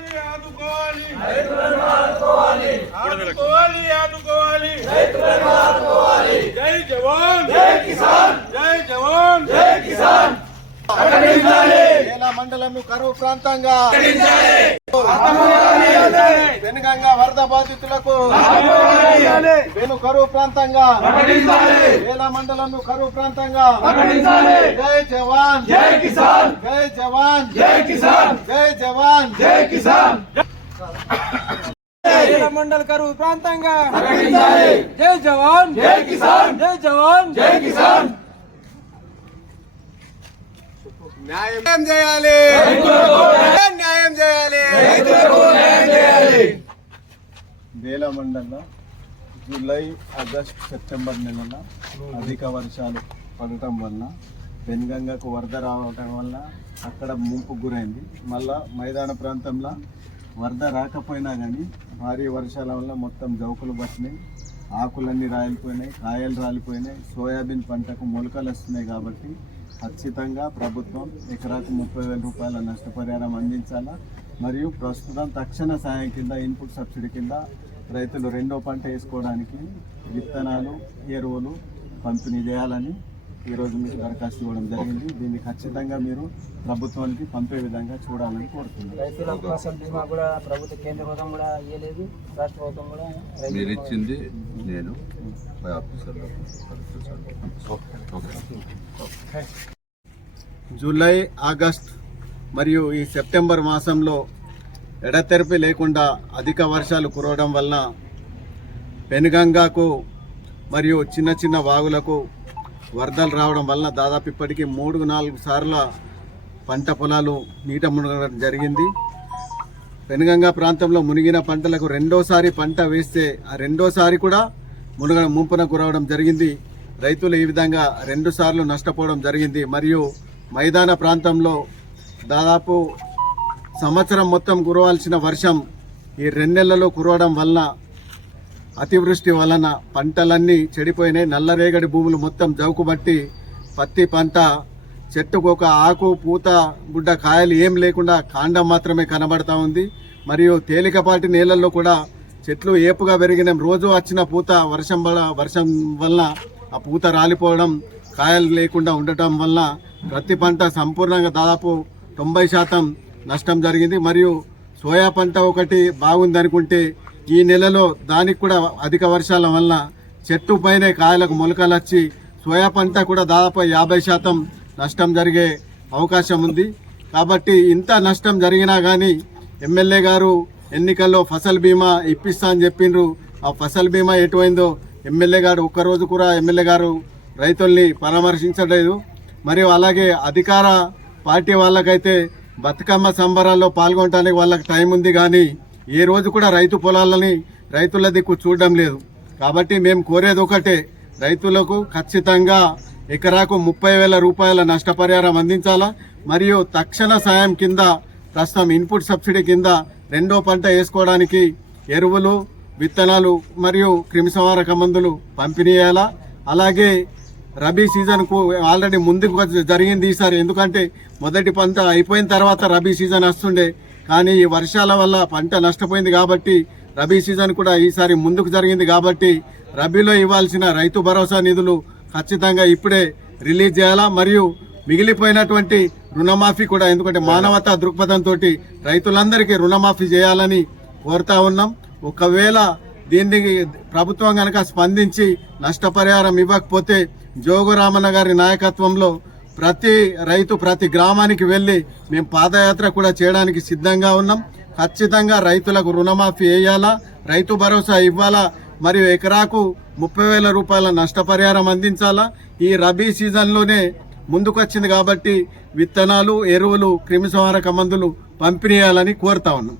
ఆదుకోవాలి ఆదుకోవాలి. ఆదుకోవాలి. ఆదుకోవాలి జై జవాన్. జై కిసాన్. జై జవాన్. జై కిసాన్. మండలం కరువు ప్రాంతంగా. వెనుకంగా వరద బాధితులకు. వెను కరువు ప్రాంతంగా. వేల మండలం కరువు ప్రాంతంగా. జై జవాన్. జై కిసాన్ జై జవాన్. జై కిసాన్ జై జవాన్. జై కిసాన్ మండల కరువు ప్రాంతంగా. జై జవాన్. జై కిసాన్ జై జవాన్. జై కిసాన్ న్యాయం చేయాలి. న్యాయం చేయాలి. వేల మండల జూలై ఆగస్ట్ సెప్టెంబర్ నెలల అధిక వర్షాలు పడటం వల్ల పెనుగంగకు వరద రావటం వల్ల అక్కడ ముంపు గురైంది. మళ్ళా మైదాన ప్రాంతంలో వరద రాకపోయినా కానీ భారీ వర్షాల వల్ల మొత్తం జౌకులు పట్టినాయి. ఆకులన్నీ రాలిపోయినాయి కాయలు రాలిపోయినాయి. సోయాబీన్ పంటకు మొలకలు వస్తున్నాయి కాబట్టి ఖచ్చితంగా ప్రభుత్వం ఎకరాకు ముప్పై వేల రూపాయల నష్టపరిహారం అందించాలా? మరియు ప్రస్తుతం తక్షణ సాయం కింద ఇన్పుట్ సబ్సిడీ కింద రైతులు రెండో పంట వేసుకోవడానికి విత్తనాలు ఎరువులు పంపిణీ చేయాలని ఈరోజు మీకు దరఖాస్తు ఇవ్వడం జరిగింది. దీన్ని ఖచ్చితంగా మీరు ప్రభుత్వానికి పంపే విధంగా చూడాలని కోరుతున్నాను రైతులకు ఫసల్ బీమా కూడా ప్రభుత్వ కేంద్ర ప్రభుత్వం కూడా ఇవ్వలేదు రాష్ట్ర ప్రభుత్వం కూడా రైతు మీరు ఇచ్చింది నేను జూలై ఆగస్ట్ మరియు ఈ సెప్టెంబర్ మాసంలో ఎడతెరిపి లేకుండా అధిక వర్షాలు కురవడం వలన పెనుగంగాకు మరియు చిన్న చిన్న వాగులకు వరదలు రావడం వలన దాదాపు ఇప్పటికీ మూడు నాలుగు సార్ల పంట పొలాలు నీట మునగడం జరిగింది. పెనుగంగ ప్రాంతంలో మునిగిన పంటలకు రెండోసారి పంట వేస్తే ఆ రెండోసారి కూడా మునగ ముంపున గురవడం జరిగింది. రైతులు ఈ విధంగా రెండు సార్లు నష్టపోవడం జరిగింది. మరియు మైదాన ప్రాంతంలో దాదాపు సంవత్సరం మొత్తం కురవాల్సిన వర్షం ఈ రెండు నెలల్లో కురవడం వలన అతివృష్టి వలన పంటలన్నీ చెడిపోయినాయి. నల్లరేగడి భూములు మొత్తం జౌకుబట్టి పత్తి పంట చెట్టుకు ఒక ఆకు పూత గుడ్డ కాయలు ఏం లేకుండా కాండం మాత్రమే కనబడతా ఉంది. మరియు తేలికపాటి నేలల్లో కూడా చెట్లు ఏపుగా పెరిగిన. రోజు వచ్చిన పూత వర్షం వల్ల వర్షం వల్ల ఆ పూత రాలిపోవడం కాయలు లేకుండా ఉండటం వల్ల ప్రతి పంట సంపూర్ణంగా దాదాపు తొంభై శాతం నష్టం జరిగింది. మరియు సోయా పంట ఒకటి బాగుంది అనుకుంటే ఈ నెలలో దానికి కూడా అధిక వర్షాల వల్ల చెట్టు పైనే కాయలకు మొలకలు వచ్చి సోయా పంట కూడా దాదాపు యాభై శాతం నష్టం జరిగే అవకాశం ఉంది. కాబట్టి ఇంత నష్టం జరిగినా కానీ ఎమ్మెల్యే గారు ఎన్నికల్లో ఫసల్ బీమా ఇప్పిస్తా అని చెప్పిండ్రు ఆ ఫసల్ బీమా ఎటువైందో ఎమ్మెల్యే గారు ఒక్కరోజు కూడా ఎమ్మెల్యే గారు రైతుల్ని పరామర్శించలేదు. మరియు అలాగే అధికార పార్టీ వాళ్ళకైతే బతుకమ్మ సంబరాల్లో పాల్గొనడానికి వాళ్ళకి టైం ఉంది కానీ ఏ రోజు కూడా రైతు పొలాలని రైతుల దిక్కు చూడడం లేదు. కాబట్టి మేము కోరేది ఒకటే రైతులకు ఖచ్చితంగా ఎకరాకు ముప్పై వేల రూపాయల నష్టపరిహారం అందించాలా మరియు తక్షణ సాయం కింద ప్రస్తుతం ఇన్పుట్ సబ్సిడీ కింద రెండో పంట వేసుకోవడానికి ఎరువులు విత్తనాలు మరియు క్రిమిసంహారక మందులు పంపిణీ చేయాలా. అలాగే రబీ సీజన్కు ఆల్రెడీ ముందుకు జరిగింది ఈసారి ఎందుకంటే మొదటి పంట అయిపోయిన తర్వాత రబీ సీజన్ వస్తుండే. కానీ ఈ వర్షాల వల్ల పంట నష్టపోయింది కాబట్టి రబీ సీజన్ కూడా ఈసారి ముందుకు జరిగింది కాబట్టి రబీలో ఇవ్వాల్సిన రైతు భరోసా నిధులు ఖచ్చితంగా ఇప్పుడే రిలీజ్ చేయాలా? మరియు మిగిలిపోయినటువంటి రుణమాఫీ కూడా ఎందుకంటే మానవతా దృక్పథంతో రైతులందరికీ రుణమాఫీ చేయాలని కోరుతా ఉన్నాం. ఒకవేళ దీనికి ప్రభుత్వం కనుక స్పందించి నష్టపరిహారం ఇవ్వకపోతే జోగురామన్న గారి నాయకత్వంలో ప్రతి రైతు ప్రతి గ్రామానికి వెళ్ళి మేము పాదయాత్ర కూడా చేయడానికి సిద్ధంగా ఉన్నాం. ఖచ్చితంగా రైతులకు రుణమాఫీ వేయాలా రైతు భరోసా ఇవ్వాలా? మరియు ఎకరాకు ముప్పై వేల రూపాయల నష్టపరిహారం అందించాలా? ఈ రబీ సీజన్లోనే ముందుకొచ్చింది కాబట్టి విత్తనాలు ఎరువులు క్రిమిసంహారక మందులు పంపిణీ చేయాలని కోరుతా ఉన్నాం.